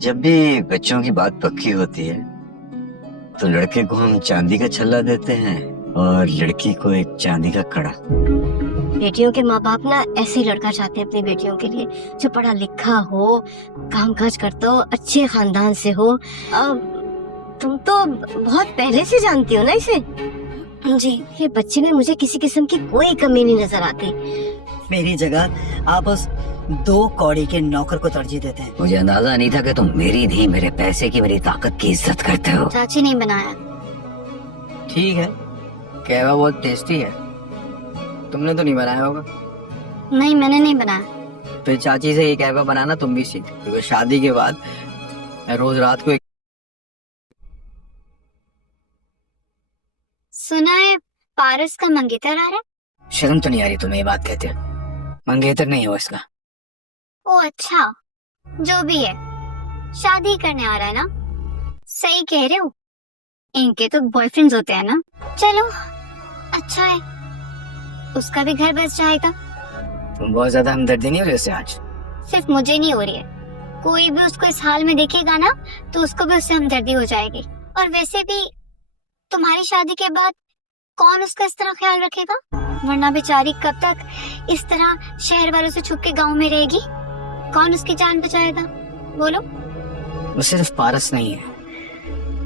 जब भी बच्चों की बात पक्की होती है तो लड़के को हम चांदी का छल्ला देते हैं और लड़की को एक चांदी का कड़ा। बेटियों के माँ बाप ना ऐसे ही लड़का चाहते हैं अपनी बेटियों के लिए, जो पढ़ा लिखा हो, कामकाज करता हो, अच्छे खानदान से हो। अब तुम तो बहुत पहले से जानती हो ना इसे। जी, ये बच्चे में मुझे किसी किस्म की कोई कमी नहीं नजर आती। मेरी जगह आप उस 2 कौड़ी के नौकर को तरजीह देते हैं। मुझे अंदाजा नहीं था कि तुम मेरी नहीं, मेरे पैसे की, मेरी ताकत की इज्जत करते हो। चाची ने बनाया। ठीक है, कहवा बहुत टेस्टी है। तुमने तो नहीं बनाया होगा। नहीं, मैंने नहीं बनाया। फिर चाची से ये कहवा बनाना तुम भी सीख, क्योंकि शादी के बाद मैं रोज रात को सुना है पारस का मंगेतर आ रहा है। शर्म तो नहीं आ रही तुम्हें ये बात कहते हो? मंगेतर नहीं हो इसका। ओ अच्छा, जो भी है, शादी करने आ रहा है ना। सही कह रहे हो, इनके तो बॉयफ्रेंड्स होते हैं ना। चलो अच्छा है, उसका भी घर बस जाएगा। तुम बहुत ज्यादा हमदर्दी नहीं हो रही उससे आज? सिर्फ मुझे नहीं हो रही है, कोई भी उसको इस हाल में देखेगा ना तो उसको भी उससे हमदर्दी हो जाएगी। और वैसे भी तुम्हारी शादी के बाद कौन उसका इस तरह ख्याल रखेगा, वरना बेचारी कब तक इस तरह शहर वालों से छुप के गाँव में रहेगी। कौन उसकी जान बचाएगा बोलो? वो सिर्फ पारस नहीं है,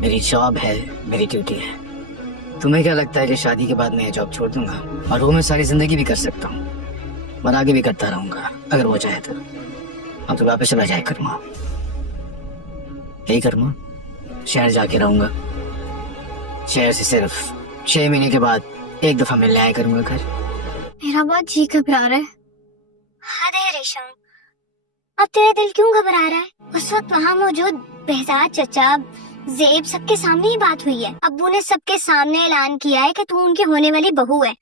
मेरी जॉब है, मेरी ड्यूटी है। तुम्हें क्या लगता है कि शादी के बाद मैं ये जॉब छोड़ दूंगा और वो मैं सारी जिंदगी भी कर सकता हूँ और आगे भी करता रहूंगा अगर वो चाहे तो। अब तो वापस चला जाए करूँगा, यही करूँगा, शहर जाके रहूंगा। शहर से सिर्फ 6 महीने के बाद एक दफा मिलने आया करूंगा घर। मेरा बहुत जी घबरा रहा है। हद है रेशम, अब तेरा दिल क्यों घबरा रहा है? उस वक्त वहाँ मौजूद behzad चचा, जेब, सबके सामने ही बात हुई है। अब्बू ने सबके सामने ऐलान किया है कि तू उनकी होने वाली बहू है,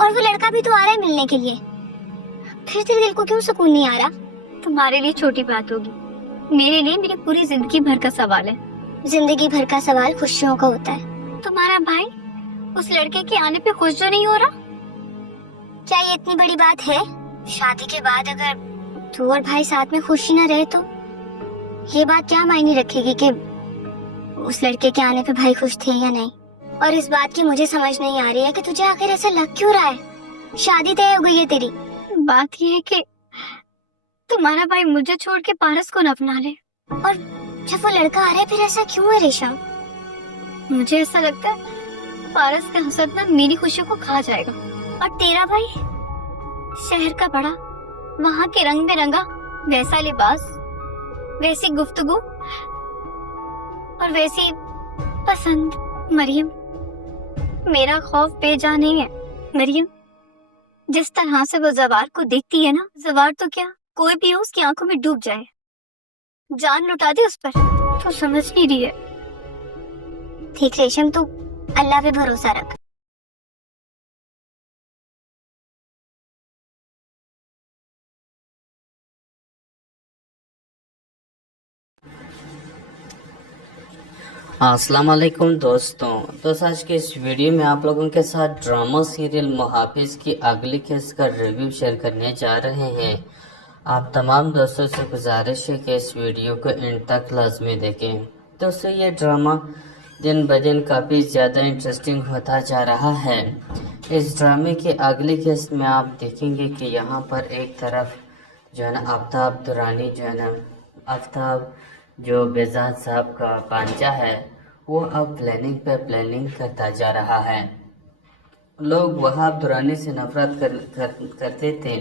और वो लड़का भी तो आ रहा है मिलने के लिए। फिर तेरे दिल को क्यों सुकून नहीं आ रहा? तुम्हारे लिए छोटी बात होगी, मेरे लिए मेरी पूरी जिंदगी भर का सवाल है। जिंदगी भर का सवाल खुशियों का होता है। तुम्हारा भाई उस लड़के के आने पे खुश जो नहीं हो रहा? क्या ये इतनी बड़ी बात है? शादी के बाद अगर तू और भाई साथ में खुशी न रहे तो ये बात क्या मायने रखेगी कि उस लड़के के आने पे भाई खुश थे या नहीं? और इस बात की मुझे समझ नहीं आ रही है कि तुझे आखिर ऐसा लग क्यों रहा है। शादी तय हो गई है तेरी। बात ये है कि तुम्हारा भाई मुझे छोड़ के पारस को न अपना ले, और जब वो लड़का आ रहा है फिर ऐसा क्यों है रेशम? मुझे ऐसा लगता है पारस का हसद ना मेरी खुशी को खा जाएगा। और तेरा भाई शहर का बड़ा, वहाँ के रंग में रंगा, वैसा लिबास, वैसी गुफ्तगू और वैसी पसंद। मरियम, मेरा खौफ बेजा नहीं है मरियम। जिस तरह से वो जवार को देखती है ना, जवार तो क्या कोई भी हो उसकी आंखों में डूब जाए, जान लुटा दे उस पर। तो समझ नहीं रही है। ठीक रेशम, तू अल्लाह पे भरोसा रख। अस्सलाम वालेकुम दोस्तों, आज के इस वीडियो में आप लोगों के साथ ड्रामा सीरियल मुहाफिज की अगली किस्त का रिव्यू शेयर करने जा रहे हैं। आप तमाम दोस्तों से गुजारिश है कि इस वीडियो को एंड तक लाजमी देखें। दोस्तों, ये ड्रामा दिन ब दिन काफ़ी ज़्यादा इंटरेस्टिंग होता जा रहा है। इस ड्रामे की अगली किस्त में आप देखेंगे कि यहाँ पर एक तरफ जो है ना आफ्ताब दुरानी, जो है ना आफ्ताब जो बेजाद साहब का पांचा है, वो अब प्लानिंग पे प्लानिंग करता जा रहा है। लोग वहाब दुरानी से नफरत करते थे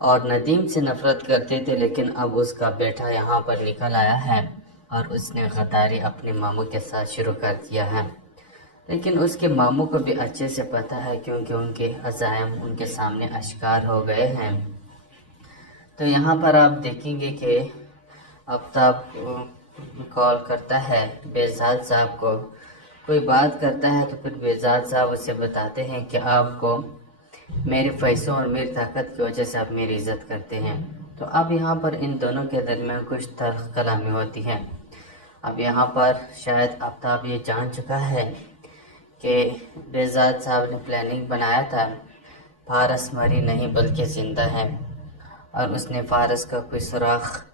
और नदीम से नफरत करते थे, लेकिन अब उसका बेटा यहाँ पर निकल आया है और उसने गद्दारी अपने मामू के साथ शुरू कर दिया है। लेकिन उसके मामू को भी अच्छे से पता है, क्योंकि उनके अज़ाइम उनके सामने आश्कार हो गए हैं। तो यहाँ पर आप देखेंगे कि आफ्ताब कॉल करता है बेजाद साहब को, कोई बात करता है तो फिर बेजाद साहब उसे बताते हैं कि आपको मेरे पैसों और मेरी ताकत की वजह से आप मेरी इज़्ज़त करते हैं। तो अब यहाँ पर इन दोनों के दरमियान कुछ तल्ख कलामी होती है। अब यहाँ पर शायद आफ्ताब ये जान चुका है कि बेजाद साहब ने प्लानिंग बनाया था, फारस मरी नहीं बल्कि ज़िंदा है, और उसने फारस का कोई सुराख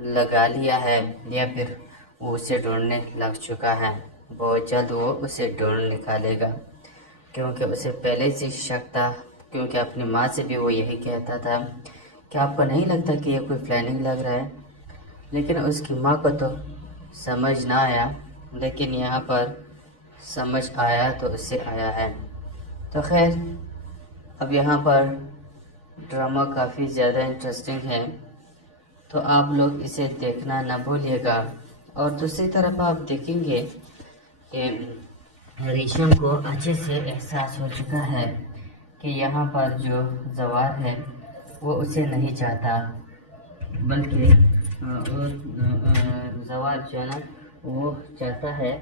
लगा लिया है या फिर वो उसे ढूंढने लग चुका है। बहुत जल्द वो उसे ढूंढ निकालेगा, क्योंकि उसे पहले से शक था, क्योंकि अपनी माँ से भी वो यही कहता था कि आपको नहीं लगता कि ये कोई प्लानिंग लग रहा है। लेकिन उसकी माँ को तो समझ ना आया, लेकिन यहाँ पर समझ आया तो उससे आया है। तो खैर, अब यहाँ पर ड्रामा काफ़ी ज़्यादा इंटरेस्टिंग है, तो आप लोग इसे देखना ना भूलिएगा। और दूसरी तरफ आप देखेंगे कि रेशम को अच्छे से एहसास हो चुका है कि यहाँ पर जो जवार है वो उसे नहीं चाहता, बल्कि जवार जो है ना वो चाहता है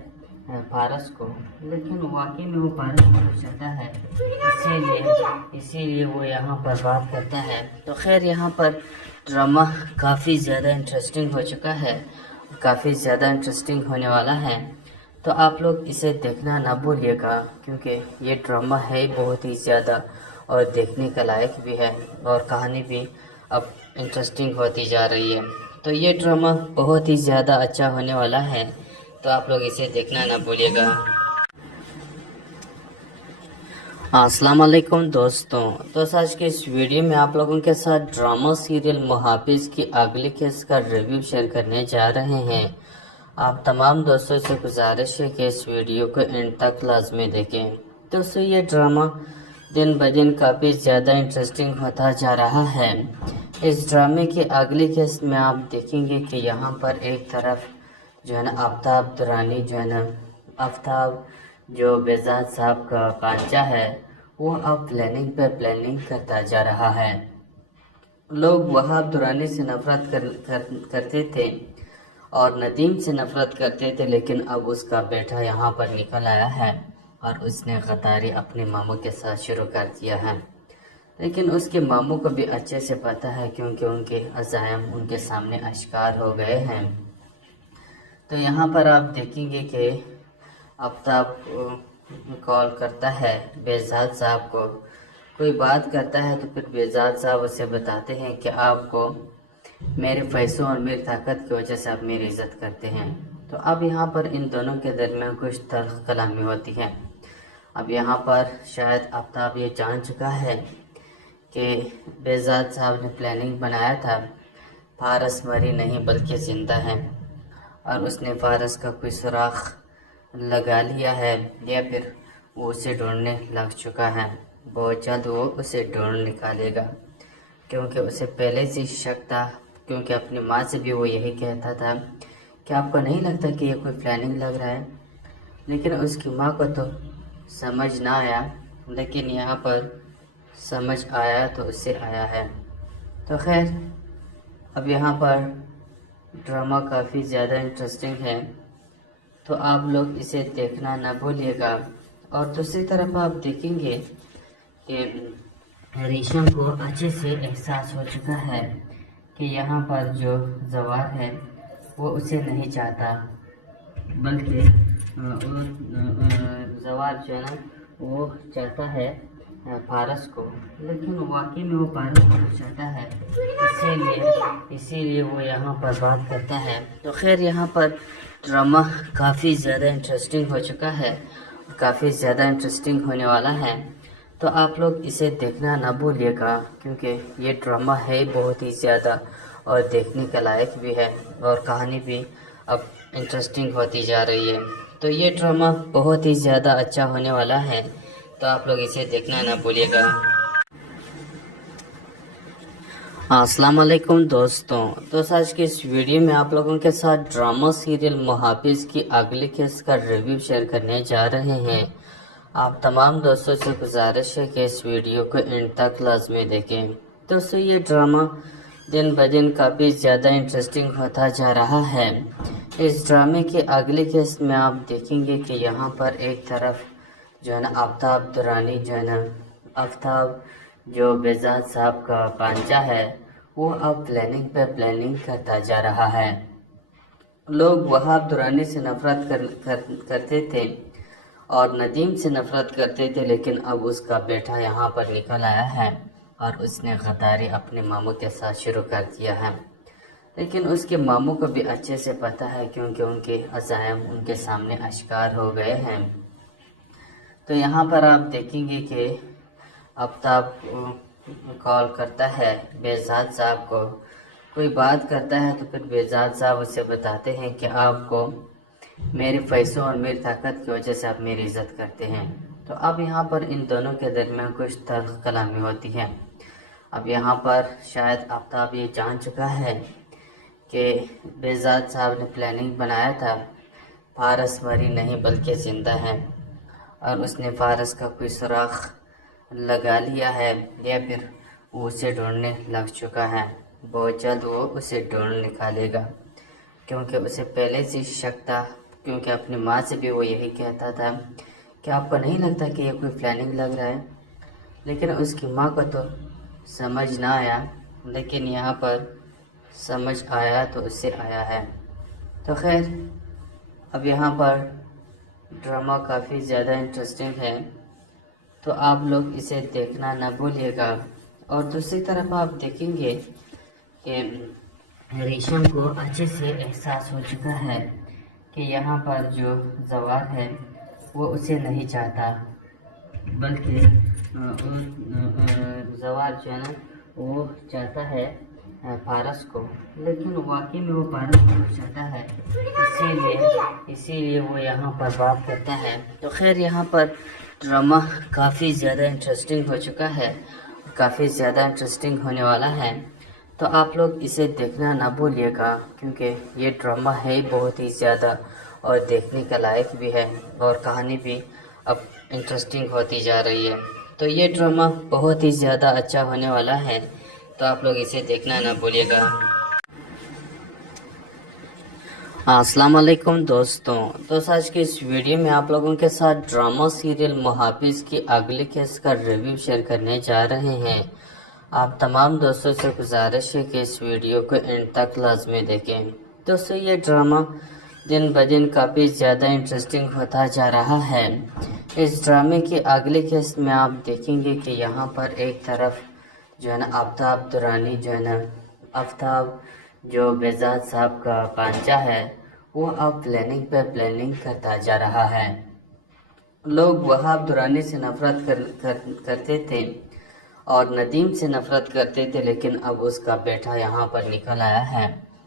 पारस को। लेकिन वाकई में वो पारस को चाहता है, इसीलिए वो यहाँ पर बात करता है। तो खैर, यहाँ पर ड्रामा काफ़ी ज़्यादा इंटरेस्टिंग हो चुका है, काफ़ी ज़्यादा इंटरेस्टिंग होने वाला है। तो आप लोग इसे देखना ना भूलिएगा, क्योंकि ये ड्रामा है बहुत ही ज़्यादा और देखने का लायक भी है, और कहानी भी अब इंटरेस्टिंग होती जा रही है। तो ये ड्रामा बहुत ही ज़्यादा अच्छा होने वाला है, तो आप लोग इसे देखना ना भूलिएगा। अस्सलाम वालेकुम दोस्तों, आज के इस वीडियो में आप लोगों के साथ ड्रामा सीरियल मुहाफिज की अगली केस का रिव्यू शेयर करने जा रहे हैं। आप तमाम दोस्तों से गुजारिश है कि इस वीडियो को एंड तक लाजमी देखें। दोस्तों, ये ड्रामा दिन ब दिन काफ़ी ज़्यादा इंटरेस्टिंग होता जा रहा है। इस ड्रामे की अगली केस में आप देखेंगे कि यहाँ पर एक तरफ जो है ना आफ्ताब दुरानी जो है ना, आफ्ताब जो बेजाद साहब का पांचा है, वो अब प्लानिंग पे प्लानिंग करता जा रहा है। लोग वहाब दुरानी से नफरत करते थे और नदीम से नफरत करते थे, लेकिन अब उसका बेटा यहाँ पर निकल आया है और उसने गद्दारी अपने मामू के साथ शुरू कर दिया है। लेकिन उसके मामू को भी अच्छे से पता है, क्योंकि उनके अज़ायम उनके सामने आश्कार हो गए हैं। तो यहाँ पर आप देखेंगे कि आफ्ताब कॉल करता है बेजाद साहब को, कोई बात करता है, तो फिर बेजाद साहब उसे बताते हैं कि आपको मेरे पैसों और मेरी ताकत की वजह से आप मेरी इज्जत करते हैं। तो अब यहाँ पर इन दोनों के दरमियान कुछ तल्ख कलामी होती है। अब यहाँ पर शायद आफ्ताब ये जान चुका है कि बेजाद साहब ने प्लानिंग बनाया था, फारस मरी नहीं बल्कि ज़िंदा है, और उसने फारस का कोई सुराख लगा लिया है या फिर वो उसे ढूंढने लग चुका है। बहुत जल्द वो उसे ढूंढ निकालेगा, क्योंकि उसे पहले से शक था, क्योंकि अपनी माँ से भी वो यही कहता था कि आपको नहीं लगता कि ये कोई प्लानिंग लग रहा है। लेकिन उसकी माँ को तो समझ ना आया, लेकिन यहाँ पर समझ आया तो उससे आया है। तो खैर, अब यहाँ पर ड्रामा काफ़ी ज़्यादा इंटरेस्टिंग है, तो आप लोग इसे देखना ना भूलिएगा। और दूसरी तरफ आप देखेंगे कि रेशम को अच्छे से एहसास हो चुका है कि यहाँ पर जो जवार है वो उसे नहीं चाहता, बल्कि वो जवार जो है ना वो चाहता है पारस को। लेकिन वाकई में वो पारस को चाहता है, इसीलिए वो यहाँ पर बात करता है। तो खैर, यहाँ पर ड्रामा काफ़ी ज़्यादा इंटरेस्टिंग हो चुका है, काफ़ी ज़्यादा इंटरेस्टिंग होने वाला है। तो आप लोग इसे देखना ना भूलिएगा, क्योंकि ये ड्रामा है बहुत ही ज़्यादा और देखने का लायक भी है, और कहानी भी अब इंटरेस्टिंग होती जा रही है। तो ये ड्रामा बहुत ही ज़्यादा अच्छा होने वाला है, तो आप लोग इसे देखना ना भूलिएगा। अस्सलाम वालेकुम दोस्तों, आज के इस वीडियो में आप लोगों के साथ ड्रामा सीरियल मुहाफिज की अगली केस का रिव्यू शेयर करने जा रहे हैं। आप तमाम दोस्तों से गुजारिश है कि इस वीडियो को एंड तक लाजमी देखें। दोस्तों, ये ड्रामा दिन ब दिन काफ़ी ज़्यादा इंटरेस्टिंग होता जा रहा है। इस ड्रामे के अगले केस में आप देखेंगे कि यहाँ पर एक तरफ जो है ना आफ्ताब दुरानी जो है ना, आफ्ताब जो बेजाद साहब का पांचा है, वो अब प्लानिंग पे प्लानिंग करता जा रहा है। लोग वहाब दुरानी से नफरत करते थे और नदीम से नफरत करते थे, लेकिन अब उसका बेटा यहाँ पर निकल आया है और उसने गद्दारी अपने मामू के साथ शुरू कर दिया है। لیکن اس کے ماموں کو بھی اچھے سے پتہ ہے کیونکہ ان کے عزائم ان کے سامنے اشکار ہو گئے ہیں۔ تو یہاں پر آپ دیکھیں گے کہ آفتاب کال کرتا ہے بہزاد صاحب کو، کوئی بات کرتا ہے تو پھر بہزاد صاحب اسے بتاتے ہیں کہ آپ کو میرے پیسوں اور میری طاقت کی وجہ سے آپ میری عزت کرتے ہیں۔ تو اب یہاں پر ان دونوں کے درمیان کچھ تلخ کلامی ہوتی ہے۔ اب یہاں پر شاید آفتاب یہ جان چکا ہے کہ بہزاد صاحب نے پلاننگ بنایا تھا، فارس مری نہیں بلکہ زندہ ہے، اور اس نے فارس کا کوئی سراغ لگا لیا ہے یا پھر وہ اسے ڈھونڈنے لگ چکا ہے۔ بہت جلد وہ اسے ڈھونڈ نکالے گا، کیونکہ اسے پہلے سے شک تھا، کیونکہ اپنی ماں سے بھی وہ یہی کہتا تھا کہ آپ کو نہیں لگتا کہ یہ کوئی پلاننگ لگ رہا ہے، لیکن اس کی ماں کو تو سمجھ نہ آیا، لیکن یہاں پر سمجھ آیا تو اس سے آیا ہے۔ تو خیر اب یہاں پر ڈرامہ کافی زیادہ انٹرسٹنگ ہے، تو آپ لوگ اسے دیکھنا نہ بھولیے گا۔ اور دوسری طرف آپ دیکھیں گے کہ ریشم کو اچھے سے احساس ہو چکا ہے کہ یہاں پر جو زوار ہے وہ اسے نہیں چاہتا، بلکہ زوار جو ہے نا وہ چاہتا ہے پارس کو، لیکن واقعی میں وہ پارس کو چاہتا ہے، اسی لیے وہ یہاں پر بات کرتا ہے۔ تو خیر یہاں پر ڈرامہ کافی زیادہ انٹرسٹنگ ہو چکا ہے، کافی زیادہ انٹرسٹنگ ہونے والا ہے، تو آپ لوگ اسے دیکھنا نہ بھولیے گا، کیونکہ یہ ڈرامہ ہے بہت ہی زیادہ اور دیکھنے کا لائق بھی ہے، اور کہانی بھی اب انٹرسٹنگ ہوتی جا رہی ہے۔ تو یہ ڈرامہ بہت ہی زیادہ اچھا ہونے والا ہے، تو آپ لوگ اسے دیکھنا نہ بھولیے گا۔ السلام علیکم دوستوں، آج کے اس ویڈیو میں آپ لوگوں کے ساتھ ڈرامہ سیریل محافظ کی اگلی قسط کا ریویو شیئر کرنے جا رہے ہیں۔ آپ تمام دوستوں سے گزارش ہے کہ اس ویڈیو کو اینڈ تک لازمی دیکھیں۔ دوستوں یہ ڈرامہ دن بدن کافی زیادہ انٹرسٹنگ ہوتا جا رہا ہے۔ اس ڈرامے کی اگلی قسط میں آپ دیکھیں گے کہ یہاں پر ایک طرف جو ہے نا آفتاب درانی جو ہے نا، آفتاب جو بہزاد صاحب کا بانجا ہے، وہ اب پلاننگ پہ پلاننگ کرتا جا رہا ہے۔ لوگ وہاب درانی سے نفرت کرتے تھے اور ندیم سے نفرت کرتے تھے، لیکن اب اس کا بیٹا یہاں پر نکل آیا ہے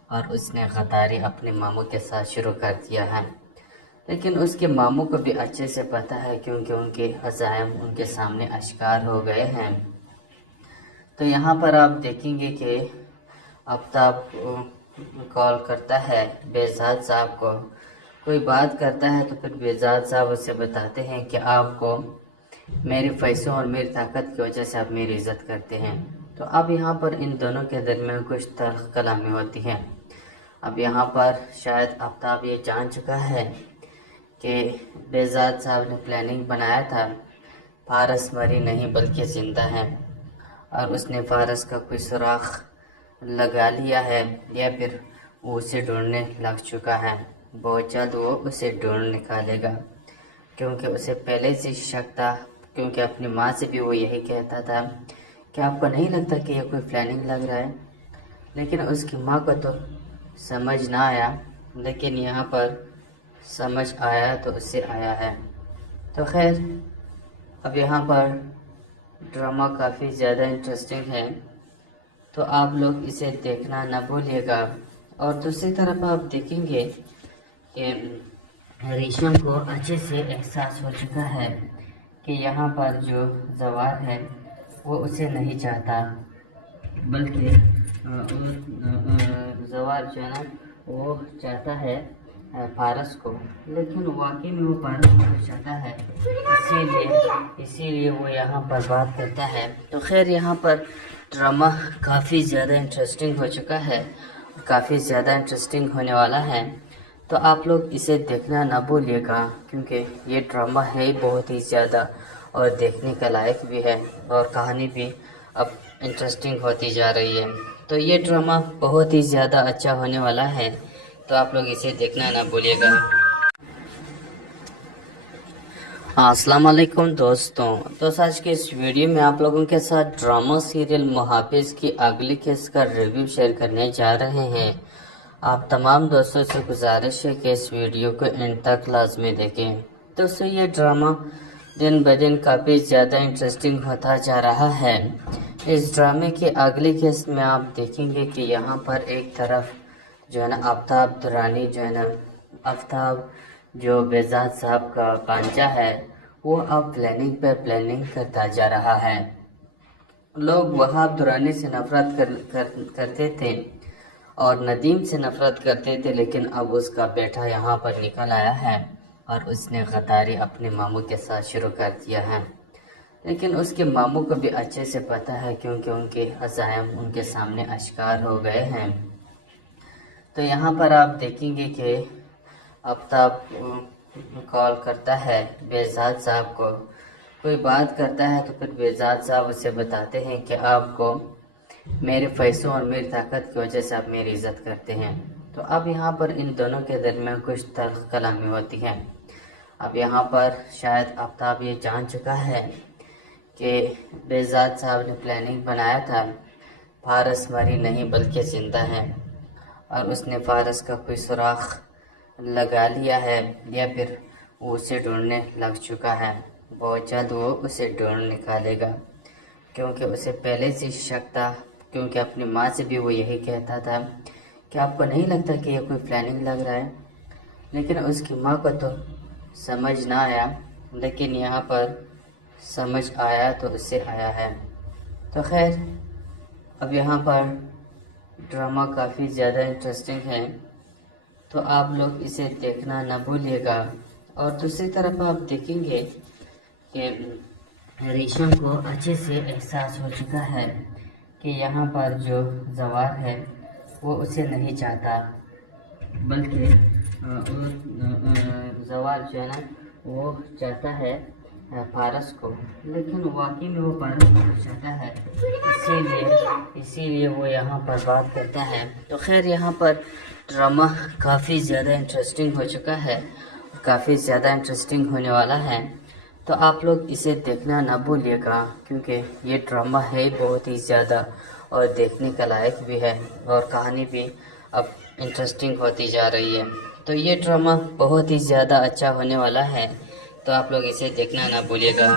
اور اس نے غداری اپنے ماموں کے ساتھ شروع کر دیا ہے، لیکن اس کے ماموں کو بھی اچھے سے پتہ ہے کیونکہ ان کے عزائم ان کے سامنے اشکار ہو گئے ہیں۔ تو یہاں پر آپ دیکھیں گے کہ آفتاب کال کرتا ہے بہزاد صاحب کو، کوئی بات کرتا ہے تو پھر بہزاد صاحب اسے بتاتے ہیں کہ آپ کو میرے پیسوں اور میری طاقت کی وجہ سے آپ میری عزت کرتے ہیں۔ تو اب یہاں پر ان دونوں کے درمیان کچھ تلخ کلامی ہوتی ہے۔ اب یہاں پر شاید آفتاب یہ جان چکا ہے کہ بہزاد صاحب نے پلاننگ بنایا تھا، فارس مری نہیں بلکہ زندہ ہے، اور اس نے فارس کا کوئی سراغ لگا لیا ہے یا پھر وہ اسے ڈھونڈنے لگ چکا ہے۔ بہت جلد وہ اسے ڈھونڈ نکالے گا، کیونکہ اسے پہلے سے شک تھا، کیونکہ اپنی ماں سے بھی وہ یہی کہتا تھا کہ آپ کو نہیں لگتا کہ یہ کوئی پلاننگ لگ رہا ہے، لیکن اس کی ماں کو تو سمجھ نہ آیا، لیکن یہاں پر سمجھ آیا تو اس سے آیا ہے۔ تو خیر اب یہاں پر ڈرامہ کافی زیادہ انٹرسٹنگ ہے، تو آپ لوگ اسے دیکھنا نہ بھولیے گا۔ اور دوسری طرف آپ دیکھیں گے کہ ریشم کو اچھے سے احساس ہو چکا ہے کہ یہاں پر جو زوار ہے وہ اسے نہیں چاہتا، بلکہ زوار جو ہے نا وہ چاہتا ہے پارس کو، لیکن واقعی میں وہ پارس کو چاہتا ہے، اسی لیے وہ یہاں پر بات کرتا ہے۔ تو خیر یہاں پر ڈرامہ کافی زیادہ انٹرسٹنگ ہو چکا ہے، کافی زیادہ انٹرسٹنگ ہونے والا ہے، تو آپ لوگ اسے دیکھنا نہ بھولیے گا، کیونکہ یہ ڈرامہ ہے بہت ہی زیادہ اور دیکھنے کا لائق بھی ہے، اور کہانی بھی اب انٹرسٹنگ ہوتی جا رہی ہے۔ تو یہ ڈرامہ بہت ہی زیادہ اچھا ہونے والا ہے، تو آپ لوگ اسے دیکھنا نہ بھولیے گا۔ अस्सलाम वालेकुम दोस्तों। तो आज के इस वीडियो में आप लोगों के साथ ड्रामा सीरियल मुहाफिज की अगली किस्त का रिव्यू शेयर करने जा रहे हैं। आप तमाम दोस्तों से गुजारिश है कि इस वीडियो को एंड तक लाजमी देखें। दोस्तों, ये ड्रामा दिन ब दिन काफ़ी ज़्यादा इंटरेस्टिंग होता जा रहा है। इस ड्रामे की अगली किस्त में आप देखेंगे कि यहाँ पर एक तरफ जो है ना आफ्ताब दुरानी जो है ना आफ्ताब जो बेजाद साहब का पांचा है वो अब प्लानिंग पे प्लानिंग करता जा रहा है। लोग वहाब दुरानी से नफरत करते थे और नदीम से नफरत करते थे, लेकिन अब उसका बेटा यहाँ पर निकल आया है और उसने गद्दारी अपने मामू के साथ शुरू कर दिया है। लेकिन उसके मामू को भी अच्छे से पता है क्योंकि उनके अज़ायम उनके सामने आश्कार हो गए हैं। तो यहाँ पर आप देखेंगे कि आफ्ताब कॉल करता है बेजाद साहब को, कोई बात करता है तो फिर बेजाद साहब उसे बताते हैं कि आपको मेरे पैसों और मेरी ताकत की वजह से आप मेरी इज्जत करते हैं। तो अब यहाँ पर इन दोनों के दरमियान कुछ तल्ख कलामी होती है। अब यहाँ पर शायद आफ्ताब ये जान चुका है कि बेजाद साहब ने प्लानिंग बनाया था, फारस मरी नहीं बल्कि ज़िंदा है और उसने फारस का कोई सुराख लगा लिया है या फिर वो उसे ढूंढने लग चुका है। बहुत जल्द वो उसे ढूंढ निकालेगा क्योंकि उसे पहले से शक था, क्योंकि अपनी माँ से भी वो यही कहता था कि आपको नहीं लगता कि ये कोई प्लानिंग लग रहा है। लेकिन उसकी माँ को तो समझ ना आया, लेकिन यहाँ पर समझ आया तो उससे आया है। तो खैर, अब यहाँ पर ड्रामा काफ़ी ज़्यादा इंटरेस्टिंग है, तो आप लोग इसे देखना ना भूलिएगा। और दूसरी तरफ आप देखेंगे कि रेशम को अच्छे से एहसास हो चुका है कि यहाँ पर जो जवार है वो उसे नहीं चाहता, बल्कि जवार जो है ना वो चाहता है फारस को, लेकिन वाकई में वो फारस को चाहता है, इसीलिए वो यहाँ पर बात करता है। तो खैर, यहाँ पर ड्रामा काफ़ी ज़्यादा इंटरेस्टिंग हो चुका है और काफ़ी ज़्यादा इंटरेस्टिंग होने वाला है। तो आप लोग इसे देखना ना भूलिएगा क्योंकि ये ड्रामा है बहुत ही ज़्यादा और देखने का लायक भी है और कहानी भी अब इंटरेस्टिंग होती जा रही है। तो ये ड्रामा बहुत ही ज़्यादा अच्छा होने वाला है, तो आप लोग इसे देखना ना भूलिएगा।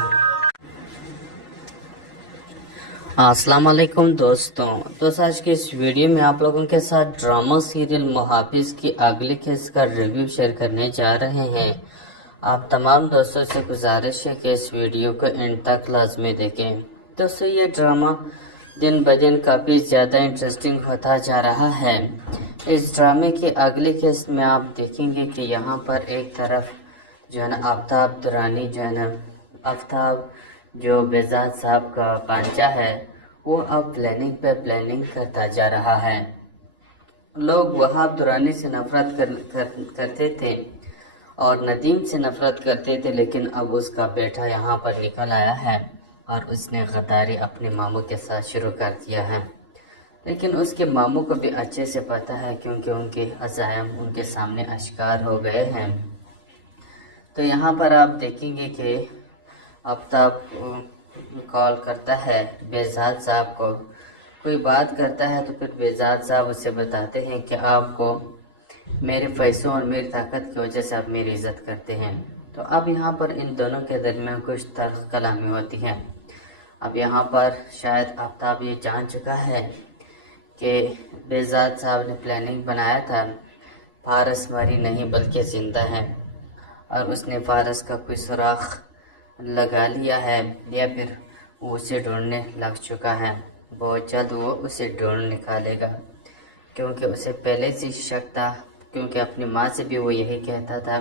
अस्सलाम वालेकुम दोस्तों। तो आज के इस वीडियो में आप लोगों के साथ ड्रामा सीरियल मुहाफिज की अगली किस्त का रिव्यू शेयर करने जा रहे हैं। आप तमाम दोस्तों से गुजारिश है कि इस वीडियो को एंड तक लाजमी देखें। दोस्तों, ये ड्रामा दिन ब दिन काफ़ी ज़्यादा इंटरेस्टिंग होता जा रहा है। इस ड्रामे की अगली किस्त में आप देखेंगे कि यहाँ पर एक तरफ जो है ना आफ्ताब दुरानी जो है ना आफ्ताब जो बेजाद साहब का पांचा है वो अब प्लानिंग पे प्लानिंग करता जा रहा है। लोग वहाब दुरानी से नफरत करते थे और नदीम से नफरत करते थे, लेकिन अब उसका बेटा यहाँ पर निकल आया है और उसने गद्दारी अपने मामू के साथ शुरू कर दिया है। लेकिन उसके मामू को भी अच्छे से पता है क्योंकि उनके अज़ायम उनके सामने आश्कार हो गए हैं। तो यहाँ पर आप देखेंगे कि आफ्ताब कॉल करता है बेजाद साहब को, कोई बात करता है तो फिर बेजाद साहब उसे बताते हैं कि आपको मेरे पैसों और मेरी ताकत की वजह से आप मेरी इज्जत करते हैं। तो अब यहाँ पर इन दोनों के दरमियान कुछ तल्ख कलामी होती है। अब यहाँ पर शायद आफ्ताब ये जान चुका है कि बेजाद साहब ने प्लानिंग बनाया था, फारस मरी नहीं बल्कि ज़िंदा है और उसने फारस का कोई सुराख लगा लिया है या फिर वो उसे ढूंढने लग चुका है। बहुत जल्द वो उसे ढूंढ निकालेगा क्योंकि उसे पहले से शक था, क्योंकि अपनी माँ से भी वो यही कहता था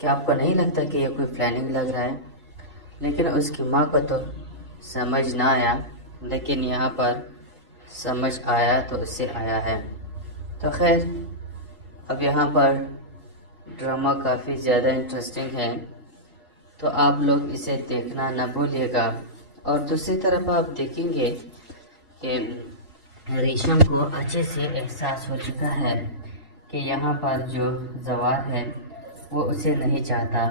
कि आपको नहीं लगता कि ये कोई प्लानिंग लग रहा है। लेकिन उसकी माँ को तो समझ ना आया, लेकिन यहाँ पर समझ आया तो उससे आया है। तो खैर, अब यहाँ पर ड्रामा काफ़ी ज़्यादा इंटरेस्टिंग है, तो आप लोग इसे देखना ना भूलिएगा। और दूसरी तरफ आप देखेंगे कि रेशम को अच्छे से एहसास हो चुका है कि यहाँ पर जो जवार है वो उसे नहीं चाहता,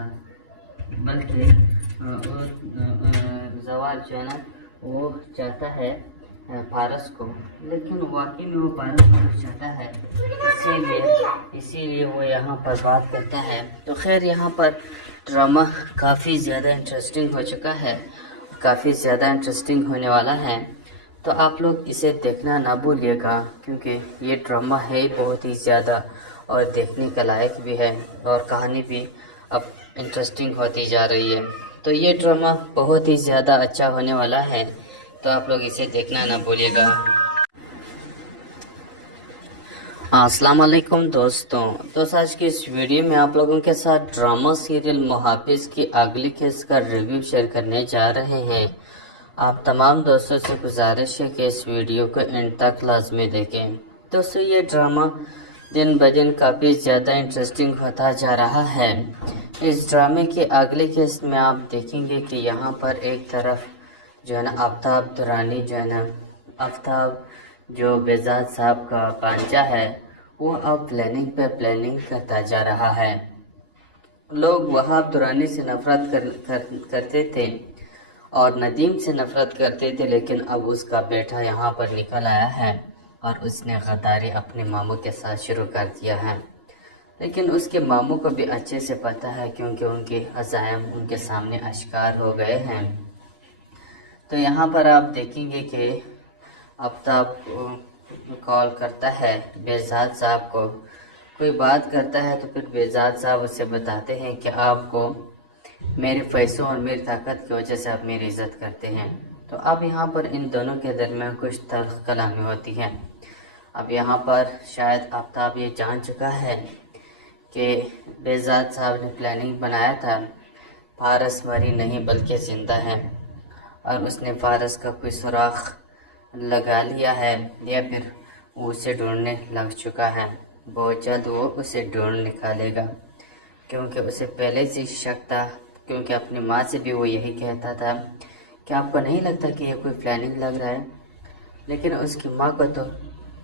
बल्कि जवाल जो है ना वो चाहता है पारस को, लेकिन वाकई में वो पारस को चाहता है, इसीलिए वो यहाँ पर बात करता है। तो खैर यहाँ पर ड्रामा काफ़ी ज़्यादा इंटरेस्टिंग हो चुका है, काफ़ी ज़्यादा इंटरेस्टिंग होने वाला है। तो आप लोग इसे देखना ना भूलिएगा, क्योंकि ये ड्रामा है बहुत ही ज़्यादा और देखने का लायक भी है, और कहानी भी अब इंटरेस्टिंग होती जा रही है। तो ये ड्रामा बहुत ही ज़्यादा अच्छा होने वाला है, तो आप लोग इसे देखना ना भूलिएगा। अस्सलाम वालेकुम दोस्तों, आज की इस वीडियो में आप लोगों के साथ ड्रामा सीरियल मुहाफिज की अगली किस्त का रिव्यू शेयर करने जा रहे हैं। आप तमाम दोस्तों से गुजारिश है कि इस वीडियो को एंड तक लाजमी देखें। दोस्तों ये ड्रामा दिन ब दिन काफ़ी ज़्यादा इंटरेस्टिंग होता जा रहा है। इस ड्रामे की अगली किस्त में आप देखेंगे कि यहाँ पर एक तरफ जो है ना आफ्ताब दुरानी जो है ना, आफ्ताब जो बेजाद साहब का पांचा है, वो अब प्लानिंग पे प्लानिंग करता जा रहा है। लोग वहाब दुरानी से नफरत करते थे और नदीम से नफरत करते थे, लेकिन अब उसका बेटा यहाँ पर निकल आया है और उसने गद्दारी अपने मामू के साथ शुरू कर दिया है। लेकिन उसके मामू को भी अच्छे से पता है, क्योंकि उनके अज़ाइम उनके सामने आश्कार हो गए हैं। तो यहाँ पर आप देखेंगे कि आफ्ताब कॉल करता है बेजाद साहब को, कोई बात करता है तो फिर बेजाद साहब उससे बताते हैं कि आपको मेरे पैसों और मेरी ताकत की वजह से आप मेरी इज़्ज़त करते हैं। तो अब यहाँ पर इन दोनों के दरमियान कुछ तल्ख कलामी होती है। अब यहाँ पर शायद आफ्ताब ये जान चुका है कि बेजाद साहब ने प्लानिंग बनाया था, फारस मरी नहीं बल्कि ज़िंदा है, और उसने फारस का कोई सुराख लगा लिया है या फिर उसे ढूंढने लग चुका है। बहुत जल्द वो उसे ढूंढ निकालेगा, क्योंकि उसे पहले से शक था, क्योंकि अपनी माँ से भी वो यही कहता था कि आपको नहीं लगता कि ये कोई प्लानिंग लग रहा है। लेकिन उसकी माँ को तो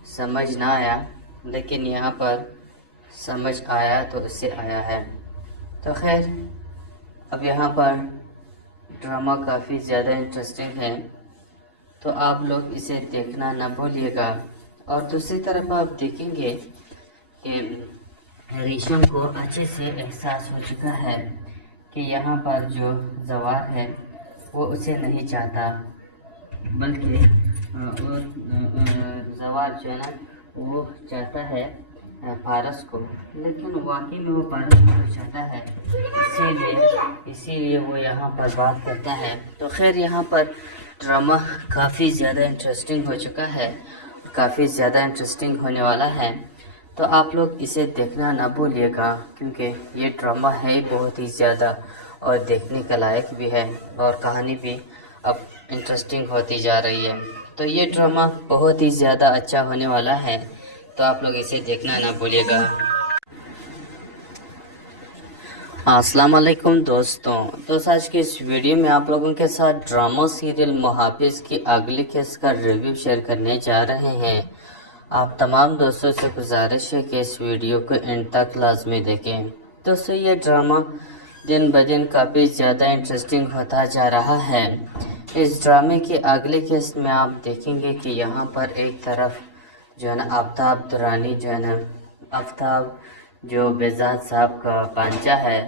समझ ना आया, लेकिन यहाँ पर समझ आया तो उससे आया है। तो खैर अब यहाँ पर ड्रामा काफ़ी ज़्यादा इंटरेस्टिंग है, तो आप लोग इसे देखना ना भूलिएगा। और दूसरी तरफ आप देखेंगे कि रेशम को अच्छे से एहसास हो चुका है कि यहाँ पर जो जवार है वो उसे नहीं चाहता, बल्कि जवार जो है ना वो चाहता है पारस को, लेकिन वाकई में वो पारस को चाहता है, इसीलिए वो यहाँ पर बात करता है। तो खैर यहाँ पर ड्रामा काफ़ी ज़्यादा इंटरेस्टिंग हो चुका है, काफ़ी ज़्यादा इंटरेस्टिंग होने वाला है। तो आप लोग इसे देखना ना भूलिएगा, क्योंकि ये ड्रामा है बहुत ही ज़्यादा और देखने का लायक भी है, और कहानी भी अब इंटरेस्टिंग होती जा रही है। तो ये ड्रामा बहुत ही ज़्यादा अच्छा होने वाला है, तो आप लोग इसे देखना ना भूलिएगा। अस्सलाम वालेकुम दोस्तों, आज की इस वीडियो में आप लोगों के साथ ड्रामा सीरियल मुहाफिज की अगली किस्त का रिव्यू शेयर करने जा रहे हैं। आप तमाम दोस्तों से गुजारिश है कि इस वीडियो को एंड तक लाजमी देखें। दोस्तों ये ड्रामा दिन ब दिन काफ़ी ज़्यादा इंटरेस्टिंग होता जा रहा है। इस ड्रामे की अगली किस्त में आप देखेंगे कि यहाँ पर एक तरफ जो है ना आफ्ताब दुरानी जो है ना, आफ्ताब जो बेजाद साहब का पांचा है,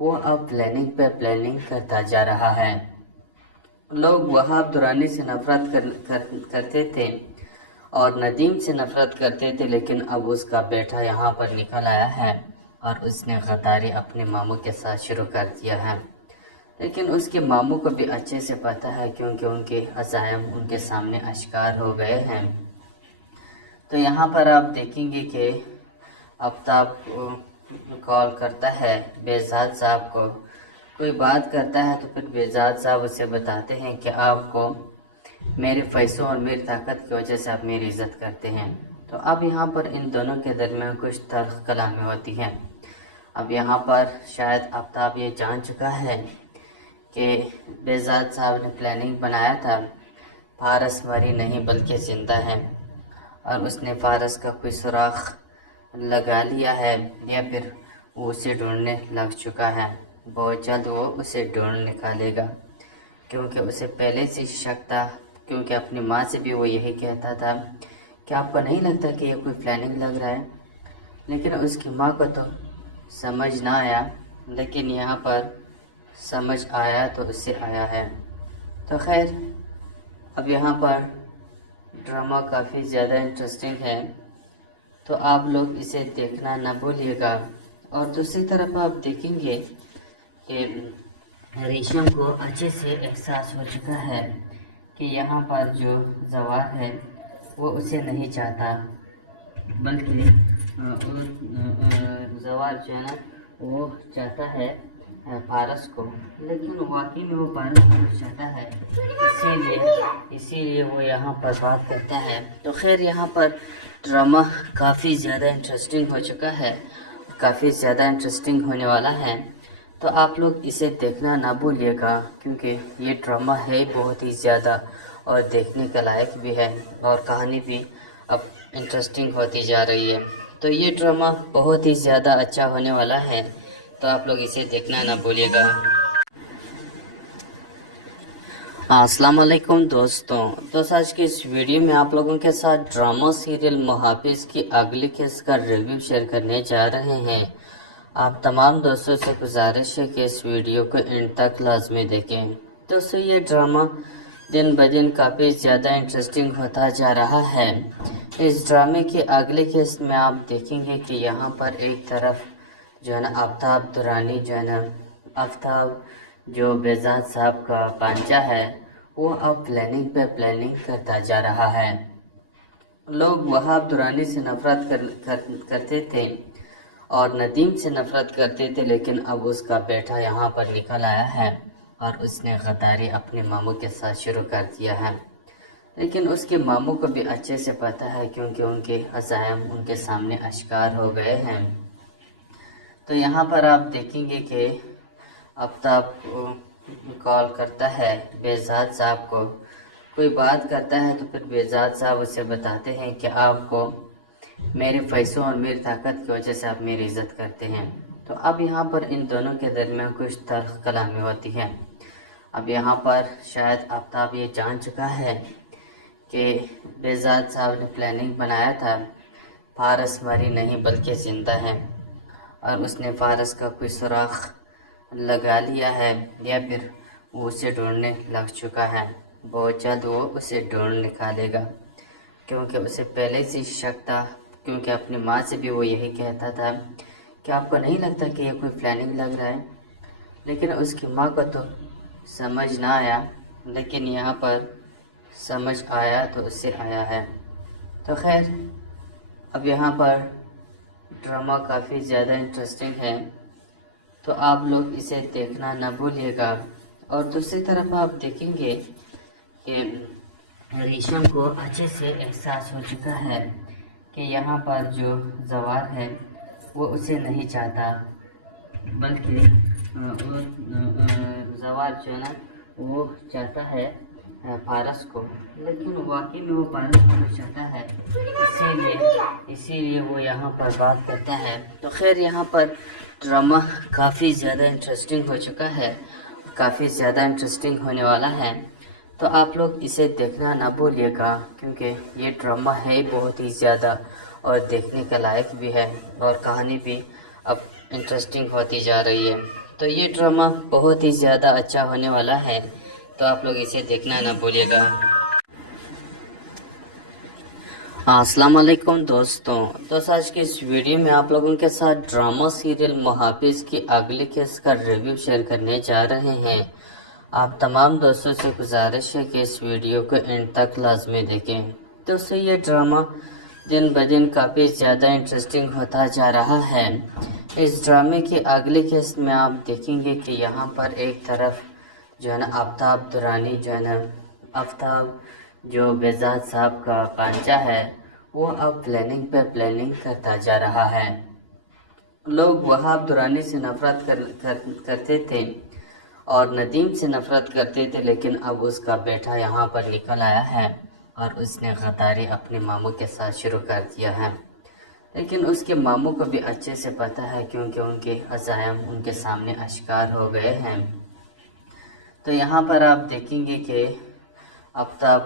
वो अब प्लानिंग पे प्लानिंग करता जा रहा है। लोग वहाब दुरानी से नफरत करते थे और नदीम से नफरत करते थे, लेकिन अब उसका बेटा यहाँ पर निकल आया है और उसने गद्दारी अपने मामू के साथ शुरू कर दिया है। लेकिन उसके मामू को भी अच्छे से पता है, क्योंकि उनके अज़ाइम उनके सामने आश्कार हो गए हैं। तो यहाँ पर आप देखेंगे कि आफ्ताब कॉल करता है बेजाद साहब को, कोई बात करता है तो फिर बेजाद साहब उससे बताते हैं कि आपको मेरे पैसों और मेरी ताकत की वजह से आप मेरी इज़्ज़त करते हैं। तो अब यहाँ पर इन दोनों के दरमियान कुछ तल्ख कलामी होती है। अब यहाँ पर शायद आफ्ताब ये जान चुका है कि बेजाद साहब ने प्लानिंग बनाया था, फारस मरी नहीं बल्कि ज़िंदा है, और उसने फारस का कोई सुराख लगा लिया है या फिर उसे ढूंढने लग चुका है। بہت جلد وہ اسے ڈھونڈ نکالے گا، کیونکہ اسے پہلے سے شک تھا، کیونکہ اپنی ماں سے بھی وہ یہی کہتا تھا کہ آپ کو نہیں لگتا کہ یہ کوئی پلاننگ لگ رہا ہے، لیکن اس کی ماں کو تو سمجھ نہ آیا، لیکن یہاں پر سمجھ آیا تو اس سے آیا ہے۔ تو خیر، اب یہاں پر ڈرامہ کافی زیادہ انٹرسٹنگ ہے، تو آپ لوگ اسے دیکھنا نہ بھولیے گا۔ اور دوسری طرف آپ دیکھیں گے کہ ریشم کو اچھے سے احساس ہو چکا ہے کہ یہاں پر جو زوار ہے وہ اسے نہیں چاہتا، بلکہ زوار جو ہے نا وہ چاہتا ہے پارس کو، لیکن واقعی میں وہ پارس کو چاہتا ہے، اسی لیے وہ یہاں پر بات کرتا ہے۔ تو خیر، یہاں پر ڈرامہ کافی زیادہ انٹرسٹنگ ہو چکا ہے، کافی زیادہ انٹرسٹنگ ہونے والا ہے، تو آپ لوگ اسے دیکھنا نہ بھولیے گا، کیونکہ یہ ڈرامہ ہے بہت ہی زیادہ اور دیکھنے کے لائق بھی ہے، اور کہانی بھی اب انٹرسٹنگ ہوتی جا رہی ہے۔ تو یہ ڈرامہ بہت ہی زیادہ اچھا ہونے والا ہے، تو آپ لوگ اسے دیکھنا نہ بھولیے گا۔ السلام علیکم دوستوں، آج کی اس ویڈیو میں آپ لوگوں کے ساتھ ڈرامہ سیریل محافظ کی اگلی قسط کا ریویو شیئر کرنے جا رہے ہیں۔ آپ تمام دوستوں سے گزارش ہے کہ اس ویڈیو کو اینڈ تک لازمی دیکھیں۔ دوستوں، یہ ڈرامہ دن بدن کافی زیادہ انٹرسٹنگ ہوتا جا رہا ہے۔ اس ڈرامے کی اگلی قسط میں آپ دیکھیں گے کہ یہاں پر ایک طرف جو ہے نا آفتاب درانی جو ہے نا، آفتاب جو بیزاد صاحب کا بانجا ہے، وہ اب پلاننگ پہ پلاننگ کرتا جا رہا ہے۔ لوگ وہاب درانی سے نفرت کرتے تھے اور ندیم سے نفرت کرتے تھے، لیکن اب اس کا بیٹا یہاں پر نکل آیا ہے اور اس نے غداری اپنے ماموں کے ساتھ شروع کر دیا ہے، لیکن اس کے ماموں کو بھی اچھے سے پتہ ہے، کیونکہ ان کے عزائم ان کے سامنے اشکار ہو گئے ہیں۔ تو یہاں پر آپ دیکھیں گے کہ آفتاب کال کرتا ہے بیزاد صاحب کو، کوئی بات کرتا ہے تو پھر بیزاد صاحب اسے بتاتے ہیں کہ آپ کو میرے پیسوں اور میری طاقت کی وجہ سے آپ میری عزت کرتے ہیں۔ تو اب یہاں پر ان دونوں کے درمیان کچھ تلخ کلامی ہوتی ہے۔ اب یہاں پر شاید آفتاب یہ جان چکا ہے کہ بیزاد صاحب نے پلاننگ بنایا تھا، فارس مری نہیں بلکہ زندہ ہے، اور اس نے فارس کا کوئی سراغ لگا لیا ہے، یا پھر وہ اسے ڈھونڈنے لگ چکا ہے۔ بہت جلد وہ اسے ڈھونڈ نکالے گا، کیونکہ اسے پہلے سے شک تھا، کیونکہ اپنی ماں سے بھی وہ یہی کہتا تھا کہ آپ کو نہیں لگتا کہ یہ کوئی پلاننگ لگ رہا ہے، لیکن اس کی ماں کو تو سمجھ نہ آیا، لیکن یہاں پر سمجھ آیا تو اس سے آیا ہے۔ تو خیر، اب یہاں پر ڈرامہ کافی زیادہ انٹرسٹنگ ہے، تو آپ لوگ اسے دیکھنا نہ بھولیے گا۔ اور دوسری طرف آپ دیکھیں گے کہ ریشم کو اچھے سے احساس ہو چکا ہے کہ یہاں پر جو زوار ہے وہ اسے نہیں چاہتا، بلکہ زوار جو ہے نا وہ چاہتا ہے پارس کو، لیکن واقعی میں وہ پارس کو چاہتا ہے، اسی لیے وہ یہاں پر بات کرتا ہے۔ تو خیر، یہاں پر ڈرامہ کافی زیادہ انٹرسٹنگ ہو چکا ہے، کافی زیادہ انٹرسٹنگ ہونے والا ہے، تو آپ لوگ اسے دیکھنا نہ بھولیے گا، کیونکہ یہ ڈرامہ ہے بہت ہی زیادہ اور دیکھنے کے لائق بھی ہے، اور کہانی بھی اب انٹرسٹنگ ہوتی جا رہی ہے۔ تو یہ ڈرامہ بہت ہی زیادہ اچھا ہونے والا ہے، تو آپ لوگ اسے دیکھنا نہ بھولیے گا۔ السلام علیکم دوستوں، آج کی اس ویڈیو میں آپ لوگوں کے ساتھ ڈرامہ سیریل محافظ کی اگلی قسط کا ریویو شیئر کرنے جا رہے ہیں۔ آپ تمام دوستوں سے گزارش ہے کہ اس ویڈیو کو اینڈ تک لازمی دیکھیں۔ دوستوں، یہ ڈرامہ دن بدن کافی زیادہ انٹرسٹنگ ہوتا جا رہا ہے۔ اس ڈرامے کی اگلی قسط میں آپ دیکھیں گے کہ یہاں پر ایک طرف جو ہے نا آفتاب درانی جو ہے نا، آفتاب جو بیزاد صاحب کا بانجا ہے، وہ اب پلاننگ پہ پلاننگ کرتا جا رہا ہے۔ لوگ وہاب درانی سے نفرت کرتے تھے اور ندیم سے نفرت کرتے تھے، لیکن اب اس کا بیٹا یہاں پر نکل آیا ہے اور اس نے غداری اپنے ماموں کے ساتھ شروع کر دیا ہے، لیکن اس کے ماموں کو بھی اچھے سے پتہ ہے کیونکہ ان کے عزائم ان کے سامنے اشکار ہو گئے ہیں۔ تو یہاں پر آپ دیکھیں گے کہ آفتاب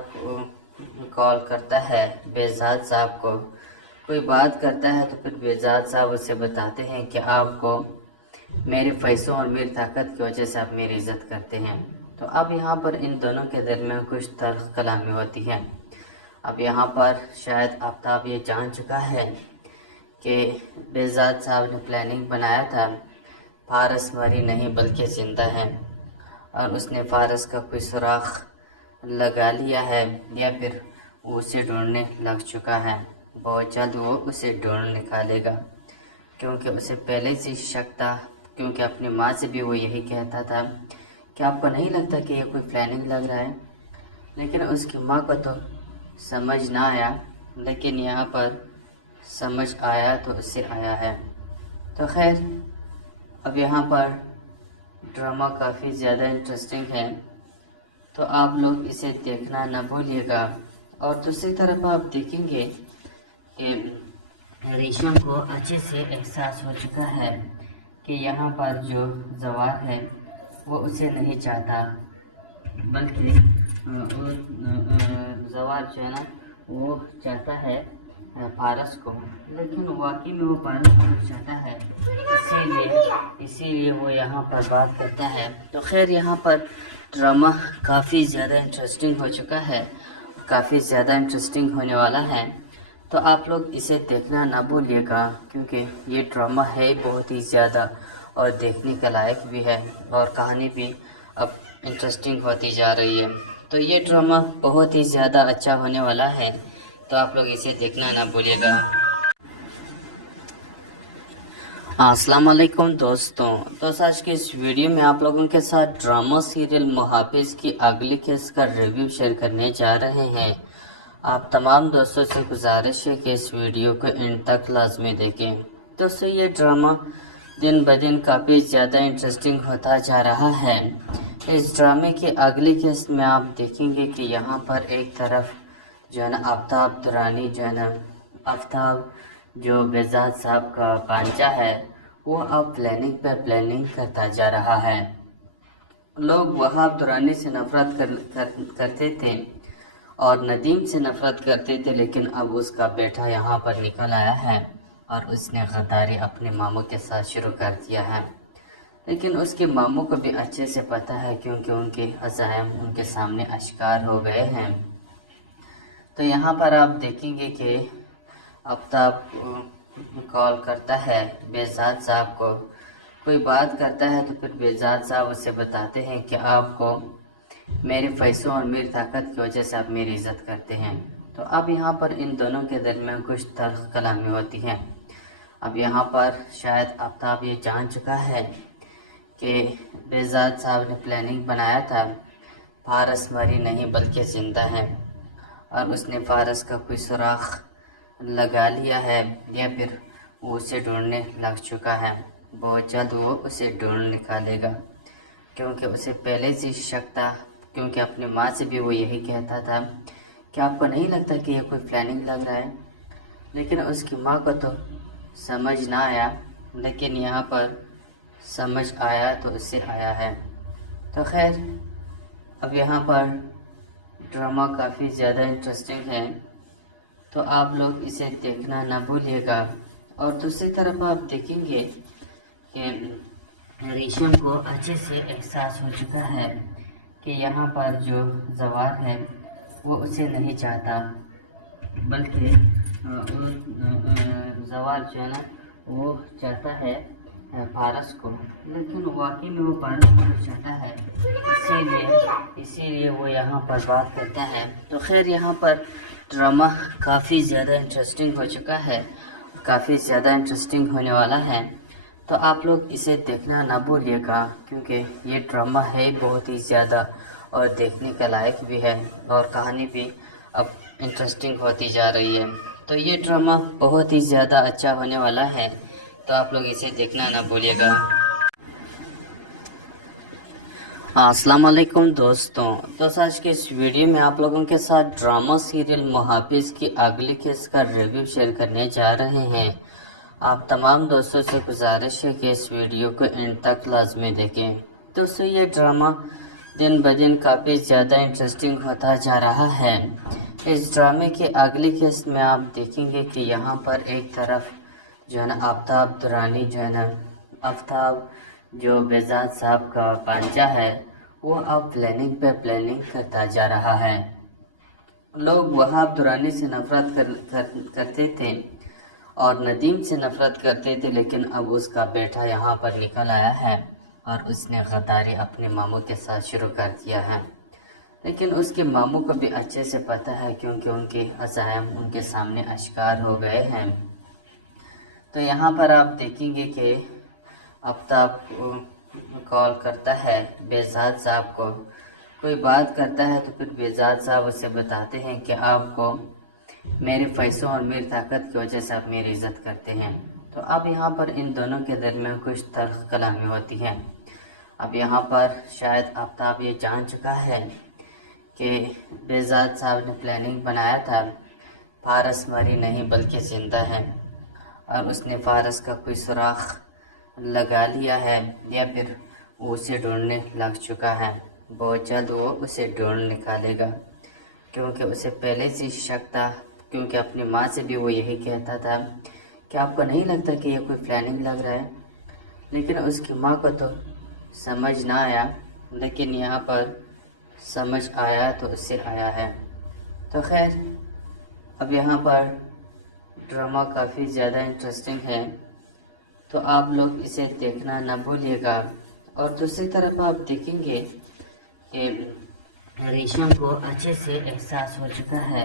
کال کرتا ہے بہزاد صاحب کو، کوئی بات کرتا ہے تو پھر بہزاد صاحب اسے بتاتے ہیں کہ آپ کو میرے پیسوں اور میری طاقت کی وجہ سے آپ میری عزت کرتے ہیں۔ تو اب یہاں پر ان دونوں کے درمیان کچھ تلخ کلامی ہوتی ہے۔ اب یہاں پر شاید آفتاب یہ جان چکا ہے کہ بہزاد صاحب نے پلاننگ بنایا تھا، فارس مری نہیں بلکہ زندہ ہے، اور اس نے فارس کا کوئی سراغ لگا لیا ہے یا پھر وہ اسے ڈھونڈنے لگ چکا ہے۔ بہت جلد وہ اسے ڈھونڈ نکالے گا، کیونکہ اسے پہلے سے شک تھا، کیونکہ اپنی ماں سے بھی وہ یہی کہتا تھا کہ آپ کو نہیں لگتا کہ یہ کوئی پلاننگ لگ رہا ہے، لیکن اس کی ماں کو تو سمجھ نہ آیا، لیکن یہاں پر سمجھ آیا تو اس سے آیا ہے۔ تو خیر اب یہاں پر ڈرامہ کافی زیادہ انٹرسٹنگ ہے، تو آپ لوگ اسے دیکھنا نہ بھولیے گا۔ اور دوسری طرف آپ دیکھیں گے کہ ریشم کو اچھے سے احساس ہو چکا ہے کہ یہاں پر جو زوال ہے وہ اسے نہیں چاہتا، بلکہ زوال جو ہے نا وہ چاہتا ہے پارس کو، لیکن واقعی میں وہ پارس کو چاہتا ہے، اسی لیے وہ یہاں پر بات کرتا ہے۔ تو خیر یہاں پر ڈرامہ کافی زیادہ انٹرسٹنگ ہو چکا ہے، کافی زیادہ انٹرسٹنگ ہونے والا ہے، تو آپ لوگ اسے دیکھنا نہ بھولیے گا، کیونکہ یہ ڈرامہ ہے بہت ہی زیادہ اور دیکھنے کا لائق بھی ہے، اور کہانی بھی اب انٹرسٹنگ ہوتی جا رہی ہے۔ تو یہ ڈرامہ بہت ہی زیادہ اچھا ہونے والا ہے، تو آپ لوگ اسے دیکھنا نہ بھولیے گا۔ السلام علیکم دوستوں، آج کے اس ویڈیو میں آپ لوگوں کے ساتھ ڈرامہ سیریل محافظ کی اگلی قسط کا ریویو شیئر کرنے جا رہے ہیں۔ آپ تمام دوستوں سے گزارش ہے کہ اس ویڈیو کو اینڈ تک لازمی دیکھیں۔ دوستوں یہ ڈرامہ دن بدن کافی زیادہ انٹرسٹنگ ہوتا جا رہا ہے۔ اس ڈرامے کی اگلی قسط میں آپ دیکھیں گے کہ یہاں پر ایک طرف جو ہے نا آفتاب درانی جو ہے نا، آفتاب جو بہزاد صاحب کا بانجا ہے، وہ اب پلاننگ پر پلاننگ کرتا جا رہا ہے۔ لوگ وہاب درانی سے نفرت کرتے تھے اور ندیم سے نفرت کرتے تھے، لیکن اب اس کا بیٹا یہاں پر نکل آیا ہے اور اس نے غداری اپنے ماموں کے ساتھ شروع کر دیا ہے، لیکن اس کے ماموں کو بھی اچھے سے پتہ ہے کیونکہ ان کے عزائم ان کے سامنے اشکار ہو گئے ہیں۔ تو یہاں پر آپ دیکھیں گے کہ آفتاب کال کرتا ہے بہزاد صاحب کو، کوئی بات کرتا ہے تو پھر بہزاد صاحب اسے بتاتے ہیں کہ آپ کو میرے پیسوں اور میری طاقت کی وجہ سے آپ میری عزت کرتے ہیں۔ تو اب یہاں پر ان دونوں کے درمیان کچھ تلخ کلامی ہوتی ہے۔ اب یہاں پر شاید آفتاب یہ جان چکا ہے کہ بہزاد صاحب نے پلاننگ بنایا تھا، فارس مری نہیں بلکہ زندہ ہے، اور اس نے فارس کا کوئی سراغ لگا لیا ہے یا پھر وہ اسے ڈھونڈنے لگ چکا ہے۔ بہت جلد وہ اسے ڈھونڈ نکالے گا، کیونکہ اسے پہلے سے شک تھا، کیونکہ اپنی ماں سے بھی وہ یہی کہتا تھا کہ آپ کو نہیں لگتا کہ یہ کوئی پلاننگ لگ رہا ہے، لیکن اس کی ماں کو تو سمجھ نہ آیا، لیکن یہاں پر سمجھ آیا تو اس سے آیا ہے۔ تو خیر اب یہاں پر ڈرامہ کافی زیادہ انٹرسٹنگ ہے، تو آپ لوگ اسے دیکھنا نہ بھولیے گا۔ اور دوسری طرف آپ دیکھیں گے کہ ریشم کو اچھے سے احساس ہو چکا ہے کہ یہاں پر جو زوال ہے وہ اسے نہیں چاہتا، بلکہ زوال جو ہے نا وہ چاہتا ہے پارس کو، لیکن واقعی میں وہ پارس کو چاہتا ہے، اسی لیے وہ یہاں پر بات کرتا ہے۔ تو خیر یہاں پر ڈرامہ کافی زیادہ انٹرسٹنگ ہو چکا ہے، کافی زیادہ انٹرسٹنگ ہونے والا ہے، تو آپ لوگ اسے دیکھنا نہ بھولیے گا، کیونکہ یہ ڈرامہ ہے بہت ہی زیادہ اور دیکھنے کا لائق بھی ہے، اور کہانی بھی اب انٹرسٹنگ ہوتی جا رہی ہے۔ تو یہ ڈرامہ بہت ہی زیادہ اچھا ہونے والا ہے، تو آپ لوگ اسے دیکھنا نہ بھولیے گا۔ السلام علیکم دوستوں، آج کے اس ویڈیو میں آپ لوگوں کے ساتھ ڈرامہ سیریل محافظ کی اگلی قسط کا ریویو شیئر کرنے جا رہے ہیں۔ آپ تمام دوستوں سے گزارش ہے کہ اس ویڈیو کو اینڈ تک لازمی دیکھیں۔ دوستوں یہ ڈرامہ دن بدن کافی زیادہ انٹرسٹنگ ہوتا جا رہا ہے۔ اس ڈرامے کی اگلی قسط میں آپ دیکھیں گے کہ یہاں پر ایک طرف جو ہے نا آفتاب درانی جو ہے نا آفتاب جو بہزاد صاحب کا بانجا ہے وہ اب پلاننگ پہ پلاننگ کرتا جا رہا ہے۔ لوگ وہاب درانی سے نفرت کرتے تھے اور ندیم سے نفرت کرتے تھے، لیکن اب اس کا بیٹا یہاں پر نکل آیا ہے اور اس نے غداری اپنے ماموں کے ساتھ شروع کر دیا ہے۔ لیکن اس کے ماموں کو بھی اچھے سے پتہ ہے کیونکہ ان کے عزائم ان کے سامنے اشکار ہو گئے ہیں۔ تو یہاں پر آپ دیکھیں گے کہ آفتاب کال کرتا ہے بہزاد صاحب کو، کوئی بات کرتا ہے تو پھر بہزاد صاحب اسے بتاتے ہیں کہ آپ کو میرے پیسوں اور میری طاقت کی وجہ سے آپ میری عزت کرتے ہیں۔ تو اب یہاں پر ان دونوں کے درمیان کچھ تلخ کلامی ہوتی ہے۔ اب یہاں پر شاید آفتاب یہ جان چکا ہے کہ بہزاد صاحب نے پلاننگ بنایا تھا، فارس مری نہیں بلکہ زندہ ہے، اور اس نے فارس کا کوئی سراغ لگا لیا ہے یا پھر وہ اسے ڈھونڈنے لگ چکا ہے۔ بہت جلد وہ اسے ڈھونڈ نکالے گا، کیونکہ اسے پہلے سے شک تھا، کیونکہ اپنی ماں سے بھی وہ یہی کہتا تھا کہ آپ کو نہیں لگتا کہ یہ کوئی پلاننگ لگ رہا ہے، لیکن اس کی ماں کو تو سمجھ نہ آیا، لیکن یہاں پر سمجھ آیا تو اس سے آیا ہے۔ تو خیر اب یہاں پر ڈرامہ کافی زیادہ انٹرسٹنگ ہے، تو آپ لوگ اسے دیکھنا نہ بھولیے گا۔ اور دوسری طرف آپ دیکھیں گے کہ ریشم کو اچھے سے احساس ہو چکا ہے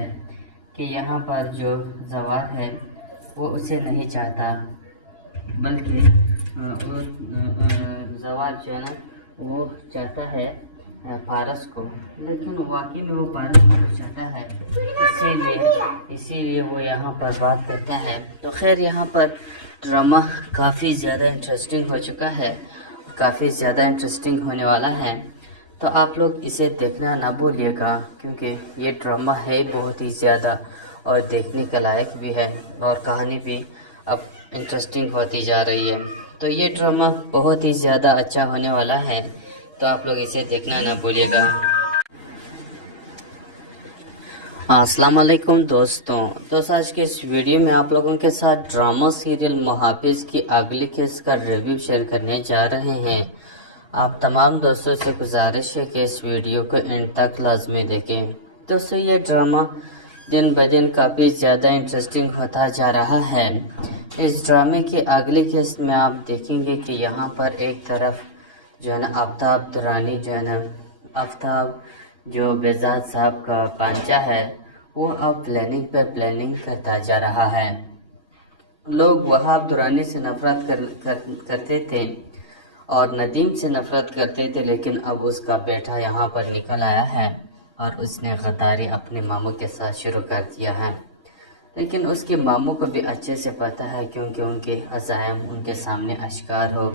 کہ یہاں پر جو زوال ہے وہ اسے نہیں چاہتا، بلکہ زوال جو ہے نا وہ چاہتا ہے پارس کو، لیکن واقعی میں وہ پارس کو چاہتا ہے، اسی لیے وہ یہاں پر بات کرتا ہے۔ تو خیر یہاں پر ڈرامہ کافی زیادہ انٹرسٹنگ ہو چکا ہے، کافی زیادہ انٹرسٹنگ ہونے والا ہے، تو آپ لوگ اسے دیکھنا نہ بھولیے گا، کیونکہ یہ ڈرامہ ہے بہت ہی زیادہ اور دیکھنے کے لائق بھی ہے، اور کہانی بھی اب انٹرسٹنگ ہوتی جا رہی ہے۔ تو یہ ڈرامہ بہت ہی زیادہ اچھا ہونے والا ہے، تو آپ لوگ اسے دیکھنا نہ بھولیے گا۔ السلام علیکم دوستوں، آج کے اس ویڈیو میں آپ لوگوں کے ساتھ ڈرامہ سیریل محافظ کی اگلی قسط کا ریویو شیئر کرنے جا رہے ہیں۔ آپ تمام دوستوں سے گزارش ہے کہ اس ویڈیو کو اینڈ تک لازمی دیکھیں۔ دوستوں یہ ڈرامہ دن بدن کافی زیادہ انٹرسٹنگ ہوتا جا رہا ہے۔ اس ڈرامے کی اگلی قسط میں آپ دیکھیں گے کہ یہاں پر ایک طرف جو ہے نا آفتاب درانی جو ہے نا آفتاب جو بہزاد صاحب کا بانجا ہے وہ اب پلاننگ پہ پلاننگ کرتا جا رہا ہے۔ لوگ وہاب درانی سے نفرت کرتے تھے اور ندیم سے نفرت کرتے تھے، لیکن اب اس کا بیٹا یہاں پر نکل آیا ہے اور اس نے غداری اپنے ماموں کے ساتھ شروع کر دیا ہے۔ لیکن اس کے ماموں کو بھی اچھے سے پتہ ہے کیونکہ ان کے عزائم ان کے سامنے اشکار ہو